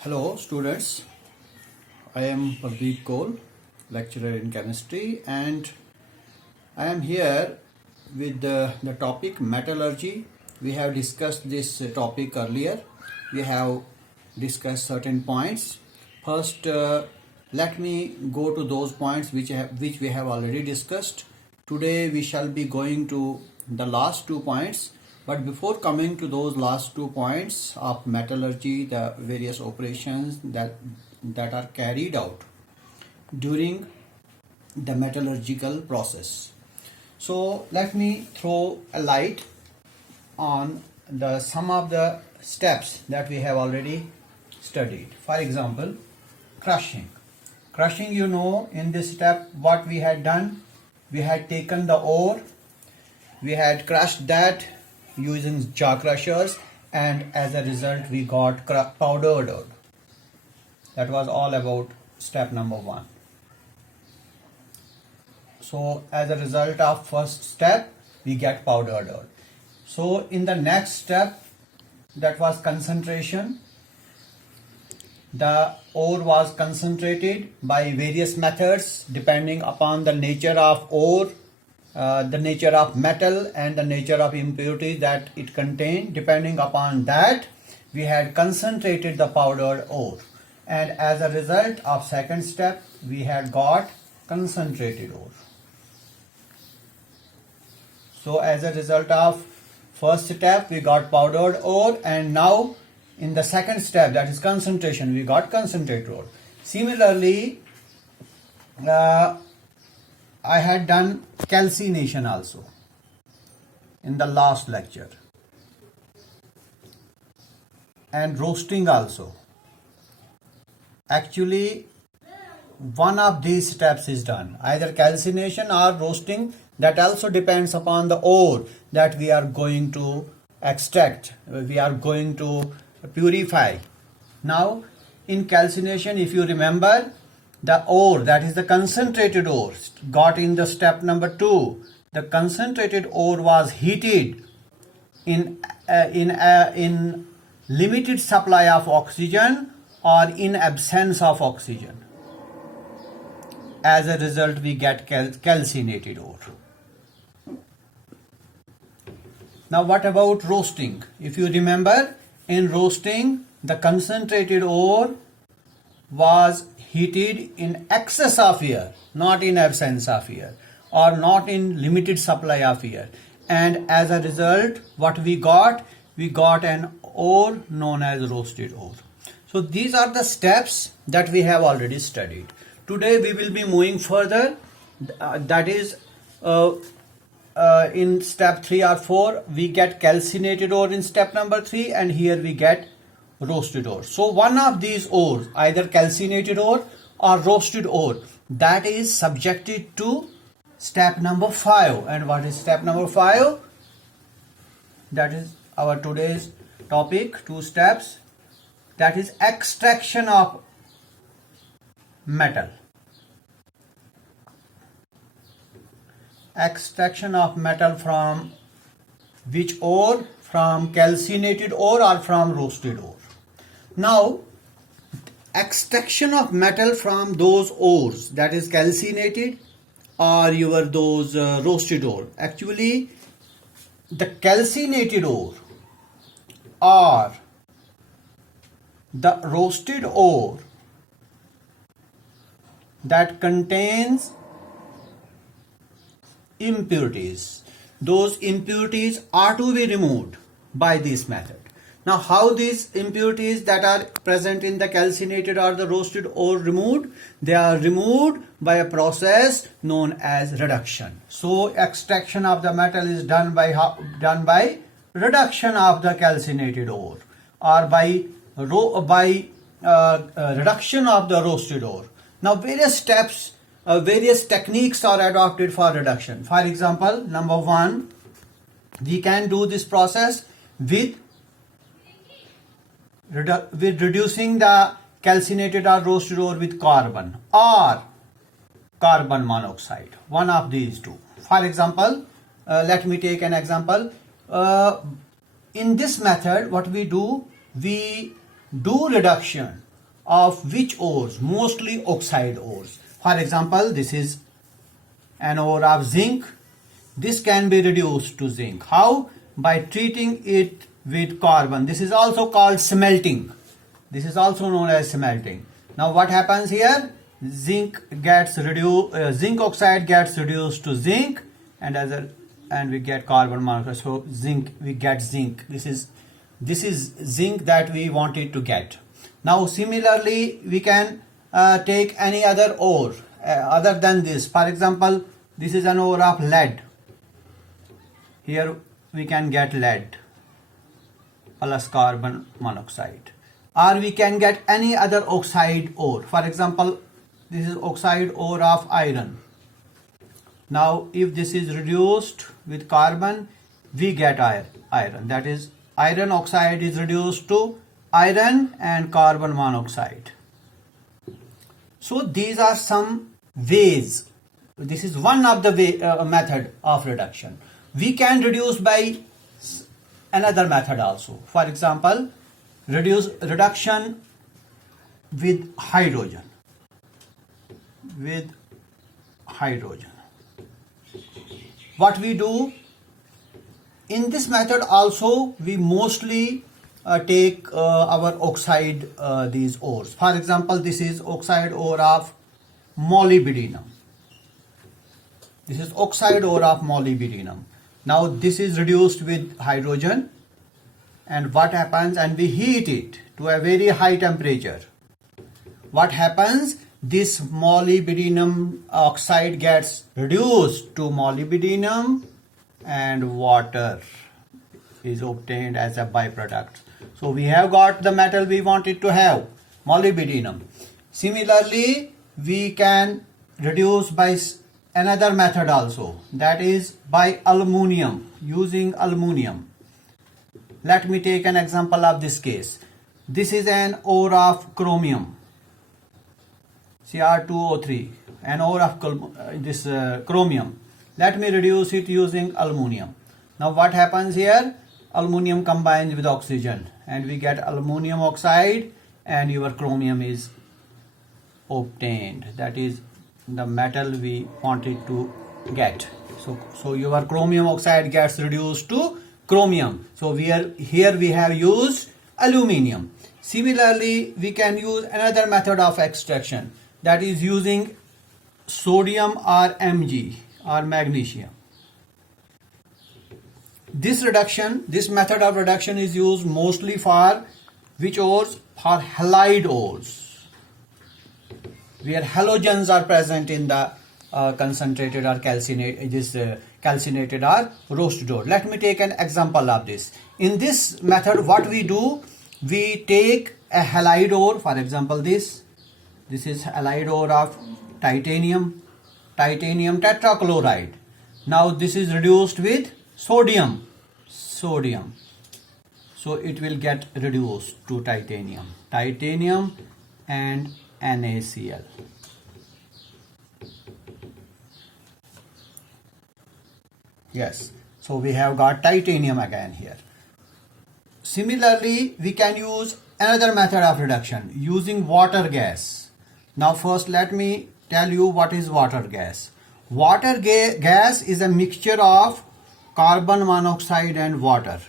Hello students, I am Pardeep Kaul, lecturer in chemistry, and I am here with the topic metallurgy. We have discussed this topic earlier. We have discussed certain points. First, let me go to those points which we have already discussed. Today we shall be going to the last 2 points. But before coming to those last 2 points of metallurgy, the various operations that are carried out during the metallurgical process. So let me throw a light on some of the steps that we have already studied. For example, crushing. Crushing, in this step what we had done, we had taken the ore, we had crushed that using jaw crushers, and as a result we got powdered ore. That was all about step number 1. So as a result of first step we get powdered ore. So in the next step, that was concentration. The ore was concentrated by various methods depending upon the nature of ore, the nature of metal, and the nature of impurity that it contained. Depending upon that, we had concentrated the powdered ore, and as a result of second step we had got concentrated ore. So as a result of first step we got powdered ore, and now in the second step, that is concentration, we got concentrated ore. Similarly, I had done calcination also in the last lecture, and roasting also. Actually, one of these steps is done, either calcination or roasting. That also depends upon the ore that we are going to extract, we are going to purify. Now in calcination, if you remember, the ore, that is the concentrated ore, got in the step number 2. The concentrated ore was heated in limited supply of oxygen or in absence of oxygen. As a result we get calcinated ore. Now what about roasting? If you remember, in roasting the concentrated ore was heated in excess of air, not in absence of air, or not in limited supply of air, and as a result what we got an ore known as roasted ore. So these are the steps that we have already studied. Today we will be moving further, that is in step 3 or 4 we get calcinated ore in step number 3, and here we get roasted ore. So one of these ores, either calcinated ore or roasted ore, that is subjected to step number 5. And what is step number 5? That is our today's topic, 2 steps, that is extraction of metal. Extraction of metal from which ore? From calcinated ore or from roasted ore. Now extraction of metal from those ores, that is calcinated or those roasted ore. Actually the calcinated ore or the roasted ore that contains impurities, those impurities are to be removed by this method. Now how these impurities that are present in the calcinated or the roasted ore removed? They are removed by a process known as reduction. So extraction of the metal is done by reduction of the calcinated ore, or by reduction of the roasted ore. Now various steps, various techniques are adopted for reduction. For example, number 1, we can do this process with reducing the calcinated or roasted ore with carbon or carbon monoxide, one of these two. For example, let me take an example. In this method what we do reduction of which ores? Mostly oxide ores. For example, this is an ore of zinc. This can be reduced to zinc. How? By treating it with carbon. This is also called smelting. This is also known as smelting. Now what happens here? Zinc gets reduced, zinc oxide gets reduced to zinc, and we get carbon monoxide. So zinc, we get zinc. This is zinc that we wanted to get. Now similarly, we can take any other ore other than this. For example, this is an ore of lead. Here we can get lead plus carbon monoxide, or we can get any other oxide ore. For example, this is oxide ore of iron. Now if this is reduced with carbon, we get iron. That is, iron oxide is reduced to iron and carbon monoxide. So these are some ways. This is one of the method of reduction. We can reduce by another method also. For example, reduction with hydrogen. What we do in this method also, we mostly take our oxide these ores. For example, this is oxide ore of molybdenum. This is oxide ore of molybdenum. Now this is reduced with hydrogen, and what happens, and we heat it to a very high temperature. What happens? This molybdenum oxide gets reduced to molybdenum, and water is obtained as a byproduct. So we have got the metal we wanted to have, molybdenum. Similarly, we can reduce by another method also, that is by aluminium, using aluminium. Let me take an example of this case. This is an ore of chromium, Cr2O3, an ore of chromium. Let me reduce it using aluminium. Now what happens here? Aluminium combines with oxygen and we get aluminium oxide, and your chromium is obtained. That is the metal we wanted to get. So your chromium oxide gets reduced to chromium. So here we have used aluminium. Similarly, we can use another method of extraction, that is using sodium or Mg or magnesium. This method of reduction is used mostly for which ores? For halide ores, where halogens are present in the concentrated or calcinated or roasted ore. Let me take an example of this. In this method, what we do, we take a halide ore. For example, this is halide ore of titanium tetrachloride. Now this is reduced with sodium. So it will get reduced to titanium and NaCl. Yes, so we have got titanium again here. Similarly, we can use another method of reduction using water gas. Now first let me tell you what is water gas. Water gas is a mixture of carbon monoxide and water,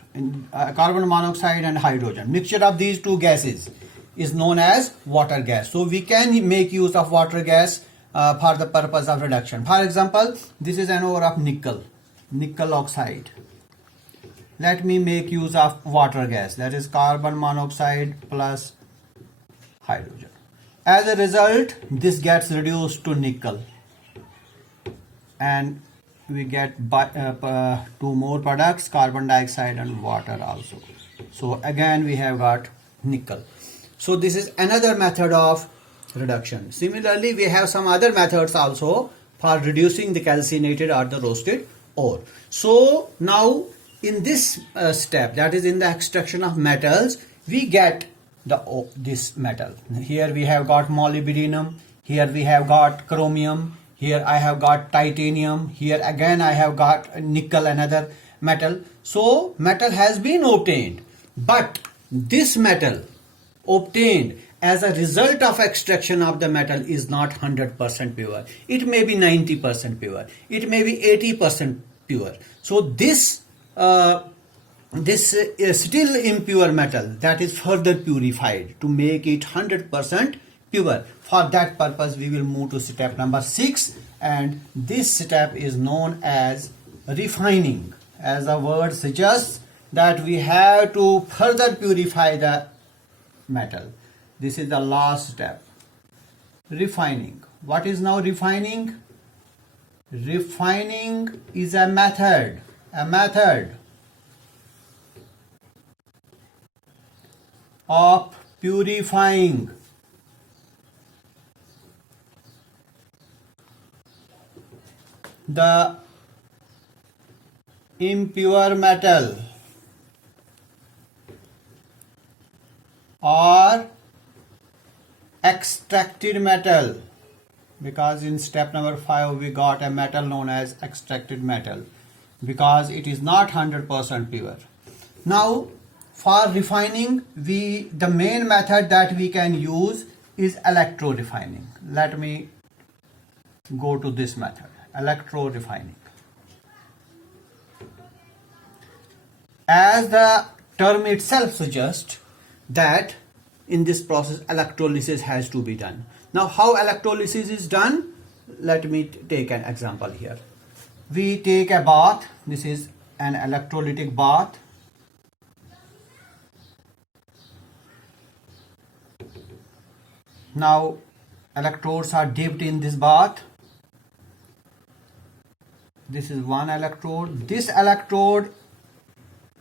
carbon monoxide and hydrogen. Mixture of these two gases is known as water gas. So we can make use of water gas for the purpose of reduction. For example, this is an ore of nickel oxide. Let me make use of water gas, that is carbon monoxide plus hydrogen. As a result, this gets reduced to nickel, and we get two more products, carbon dioxide and water also. So again we have got nickel. So this is another method of reduction. Similarly, we have some other methods also for reducing the calcinated or the roasted ore. So now in this step, that is in the extraction of metals, we get this metal. Here we have got molybdenum, here we have got chromium, here I have got titanium, here again I have got nickel, another metal. So metal has been obtained, but this metal obtained as a result of extraction of the metal is not 100% pure. It may be 90% pure. It may be 80% pure. So this still impure metal, that is further purified to make it 100% pure. For that purpose we will move to step number 6, and this step is known as refining. As the word suggests, that we have to further purify the metal. This is the last step, refining. What is now refining? Refining is a method of purifying the impure metal or extracted metal, because in step number 5 we got a metal known as extracted metal, because it is not 100% pure. Now for refining, the main method that we can use is electro refining. Let me go to this method, electro refining. As the term itself suggests, that in this process electrolysis has to be done. Now how electrolysis is done? Let me take an example here. We take a bath. This is an electrolytic bath. Now electrodes are dipped in this bath. This is one electrode. This electrode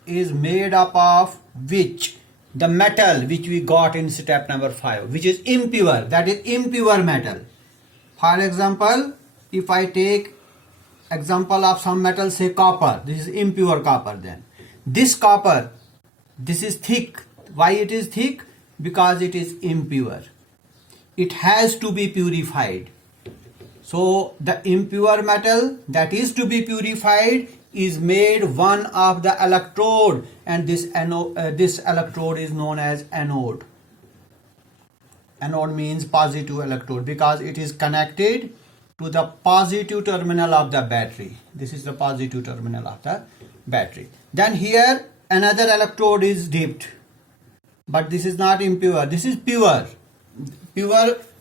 is made up of which? The metal which we got in step number 5, which is impure, that is impure metal. For example, if I take example of some metal, say copper, this is impure copper. Then this copper, this is thick. Why it is thick? Because it is impure. It has to be purified. So the impure metal that is to be purified is made one of the electrode, and this electrode is known as anode. Anode means positive electrode, because it is connected to the positive terminal of the battery. This is the positive terminal of the battery. Then here another electrode is dipped, but this is not impure. This is pure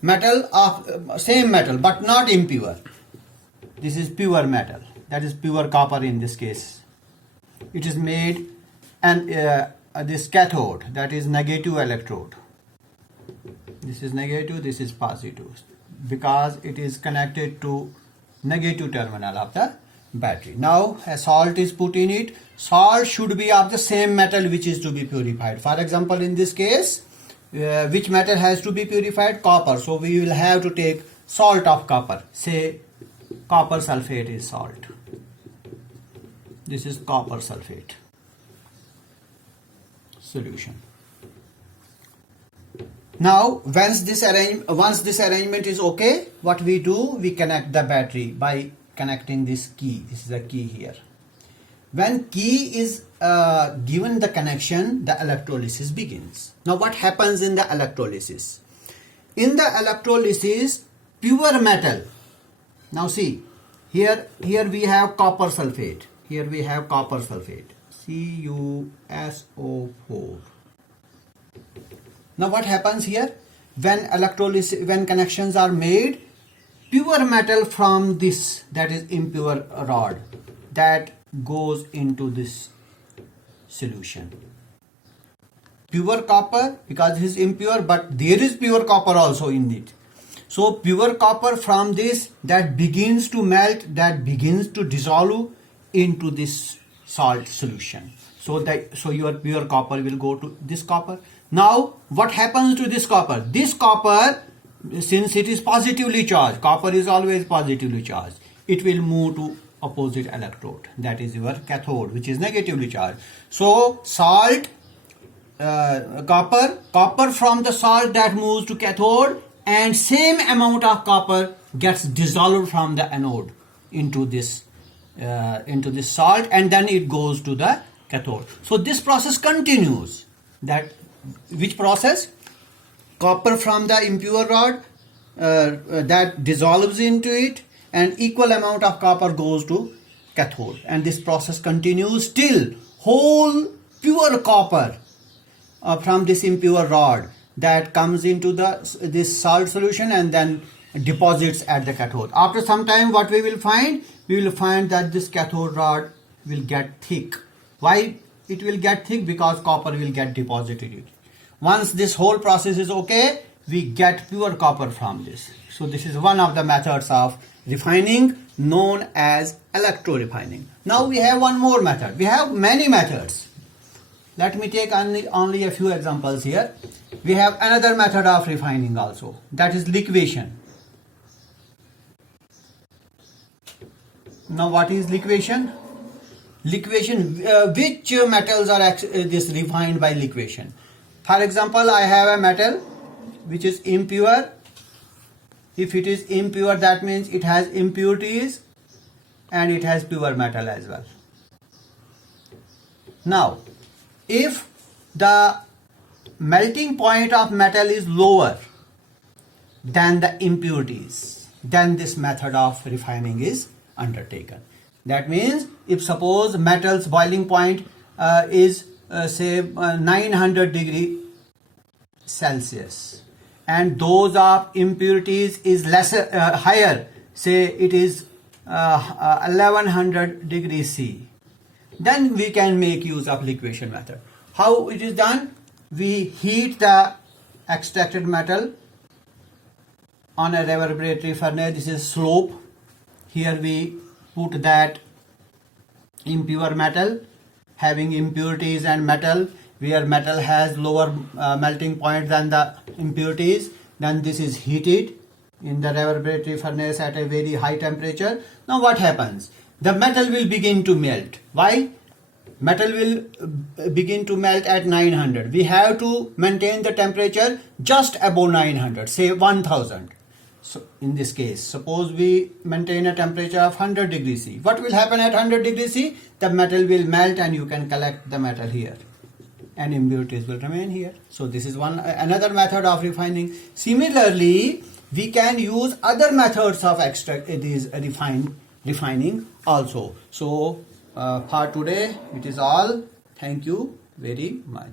metal of same metal but not impure. This is pure metal, that is pure copper in this case. It is made, and this cathode, that is negative electrode. This is negative, this is positive, because it is connected to negative terminal of the battery. Now a salt is put in it. Salt should be of the same metal which is to be purified. For example, in this case, which metal has to be purified? Copper. So we will have to take salt of copper. Say copper sulfate is salt. This is copper sulfate solution. Now once this arrangement is okay, what we do, we connect the battery by connecting this key. This is a key here. When key is given the connection, the electrolysis begins. Now what happens in the electrolysis? In the electrolysis, pure metal. Now see, here we have copper sulfate. Here we have copper sulfate, CuSO4. Now what happens here? When electrolysis, when connections are made, pure metal from this, that is impure rod, that goes into this solution. Pure copper, because it is impure, but there is pure copper also in it. So pure copper from this, that begins to melt, that begins to dissolve into this salt solution. So your pure copper will go to this copper. Now what happens to this copper? This copper, since it is positively charged, copper is always positively charged, it will move to opposite electrode, that is your cathode, which is negatively charged. So salt, copper from the salt, that moves to cathode, and same amount of copper gets dissolved from the anode into this salt, and then it goes to the cathode. So this process continues. That which process? copper from the impure rod that dissolves into it, and equal amount of copper goes to cathode, and this process continues till whole pure copper from this impure rod that comes into this salt solution and then deposits at the cathode. After some time, what we will find? We will find that this cathode rod will get thick. Why it will get thick? Because copper will get deposited. Once this whole process is okay, we get pure copper from this. So this is one of the methods of refining known as electro-refining. Now we have one more method. We have many methods. Let me take only a few examples here. We have another method of refining also, that is liquation. Now what is liquation? Liquation, which metals are this refined by liquation? For example, I have a metal which is impure. If it is impure, that means it has impurities and it has pure metal as well. Now, if the melting point of metal is lower than the impurities, then this method of refining is undertaken. That means if suppose metal's boiling point is say 900 degree Celsius, and those of impurities is lesser higher, say it is 1100 degrees C, then we can make use of liquation method. How it is done? We heat the extracted metal on a reverberatory furnace. This is slope. Here we put that impure metal having impurities and metal, where metal has lower melting point than the impurities. Then this is heated in the reverberatory furnace at a very high temperature. Now what happens? The metal will begin to melt. Why? Metal will begin to melt at 900. We have to maintain the temperature just above 900, say 1000. So in this case, suppose we maintain a temperature of 100 degrees C. What will happen at 100 degrees C? The metal will melt and you can collect the metal here, and impurities will remain here. So this is another method of refining. Similarly, we can use other methods of refining also. So for today it is all. Thank you very much.